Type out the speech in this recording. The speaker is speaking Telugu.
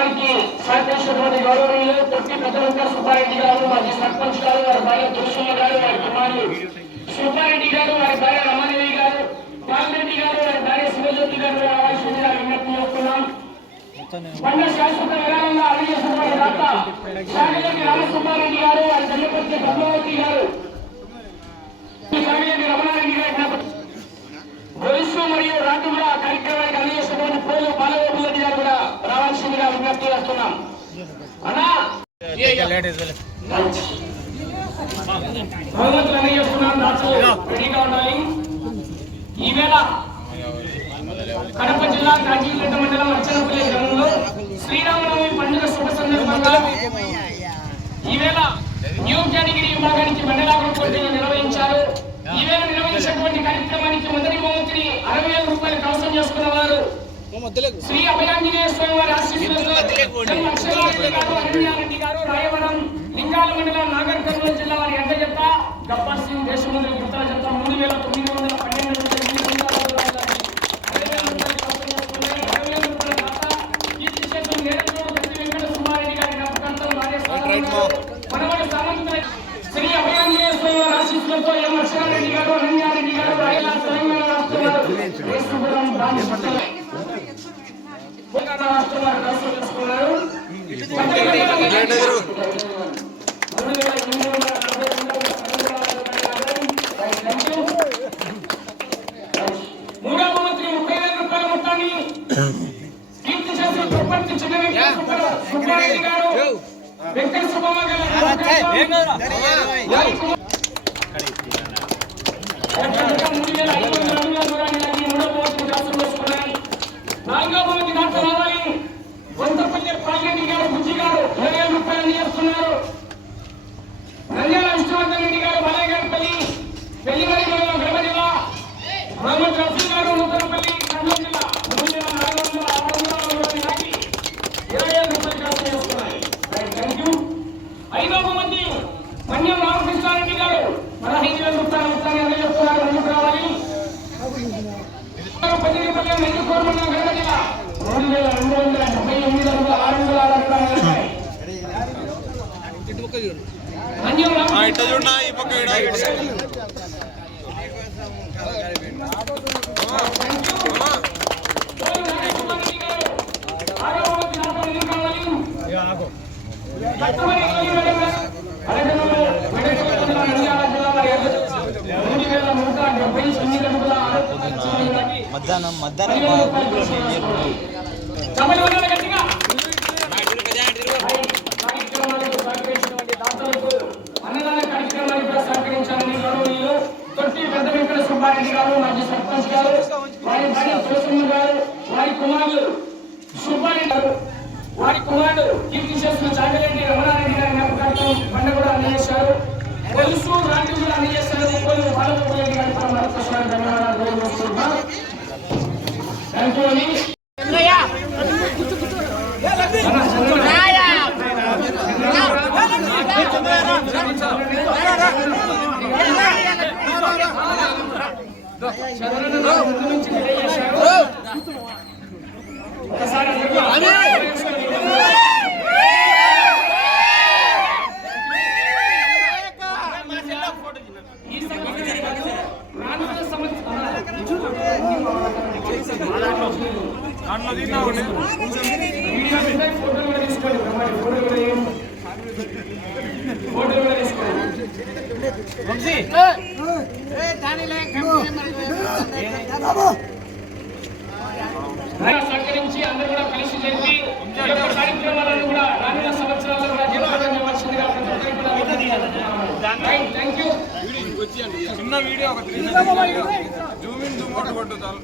కార్యక్రమానికి సహకరించినటువంటి గౌరవనీయులు తొట్టి పెద్దలంక సుబ్బారెడ్డి గారు, మాజీ సర్పంచ్ గారు, వారి భార్య తులసమ్మ గారు, వారి కుమారులు సుబ్బారెడ్డి గారు, వారి భార్య రమాదేవి గారు, పాల్రెడ్డి గారు, వారి భార్య శివజ్యోతి గారు రావాల్సిందిగా విజ్ఞప్తి చేస్తున్నాం. బండ శాశ్వత విరాళంగా అందజేసినటువంటి దాత సాగలేటి రామసుబ్బారెడ్డి గారు, వారి ధర్మపత్ని పద్మావతి గారు, సాగలేటి రమణారెడ్డి గారు గొలుసు మరియు రాటు కూడా కార్యక్రమానికి అందజేసినటువంటి పోలు బాలగోపులరెడ్డి గారు కూడా రావాల్సిందిగా విజ్ఞప్తి చేస్తున్నాం. అన్నా బహుమతులు అందజేస్తున్నాం. దాతలు రెడీగా ఉండాలి. ఈవేళ కడప జిల్లా కాజీపేట మండలం అచ్చనపల్లి గ్రామంలో శ్రీరామనవమి పండుగ శుభ సందర్భంగా ఈవేళ న్యూ కేటగిరీ విభాగానికి మండలాగ్రం పోటీలు నిర్వహించారు. ఈవేళ నిర్వహించినటువంటి కార్యక్రమానికి మొదటి బహుమతిని 60,000 రూపాయలు కవసం చేసుకున్న వారు శ్రీ అభయాంజనేయ స్వామి వారి ఆశీస్సులతో అరణ్యారెడ్డి గారు, రాయవరం లింగాల మండలం నాగర్ కర్నూలు జిల్లా వారి ఎడ్డ జత, గబ్బర్ సింగ్ దేశముద్ర గుర్తాల జత 3,912 శ్రీ అభయాంజనేయ స్వామి వారి ఆశీస్సులతో ఎం అక్షరారెడ్డి గారు, అరణ్యారెడ్డి గారు, తెలంగాణ రాష్ట్రం చేసుకున్నారు. మూడవ బహుమతి 30,000 రూపాయల మొత్తాన్ని కీర్తి చేసిన ప్రపంచ సుబ్బారెడ్డి గారు, వెంకట సుబ్బమ్మ గారు, నాలుగో బహుమతి డాక్టర్ రావాలి వంతపల్లి పాల్రెడ్డి గారు, బుజ్జి గారు 20,000 రూపాయలు చేస్తున్నారు. నంద్యాల విష్ణువర్ధన్ రెడ్డి గారు, బాలయ్యపల్లి పెళ్లిమరి మండలం గడప జిల్లా, మహమ్మద్ రఫీ గారు, నూతనపల్లి కర్నూలు జిల్లా 20,000 రూపాయలు ఖర్చు చేస్తున్నారు. Thank you. ఐదో బహుమతి మన్యం రామకృష్ణారెడ్డి గారు 15,000 రూపాయల మొత్తాన్ని అందజేస్తున్నారు. ముందుకు రావాలి. పదిపల్లి మెల్లికోరమన్న గడప జిల్లా మధ్యాహ్నం అన్నదాన కార్యక్రమానికి సహకరించాలని గౌరవనీయులు తొట్టి పెద్ద వెంకట సుబ్బారెడ్డి గారు, మాజీ సర్పంచ్ గారు, వారి భార్య తులసమ్మ గారు, వారి కుమారులు సుబ్బారెడ్డి గారు, వారి కుమారుడు కీర్తి చేసిన చాగలేటి రమణారెడ్డి గారి జ్ఞాపకార్థం పండ కూడా అందజేశారు. గొలుసు రాంటి కూడా అందజేశారు. బాలగోపులరెడ్డి గారి మరొకసారి ధన్యవాదాలు తెలియజేస్తున్నాం. థ్యాంక్ యూ అని ఒకసారి సహకరించి అందరూ కూడా కలిసి చెప్పి కార్యక్రమాలను కూడా రానున్న సంవత్సరాల్లో కూడా జరగవలసిందిగా థ్యాంక్ యూ. చిన్న వీడియో ఒక జూమ్ ఇన్ జూమ్ అవుట్ కొట్టు చాలు.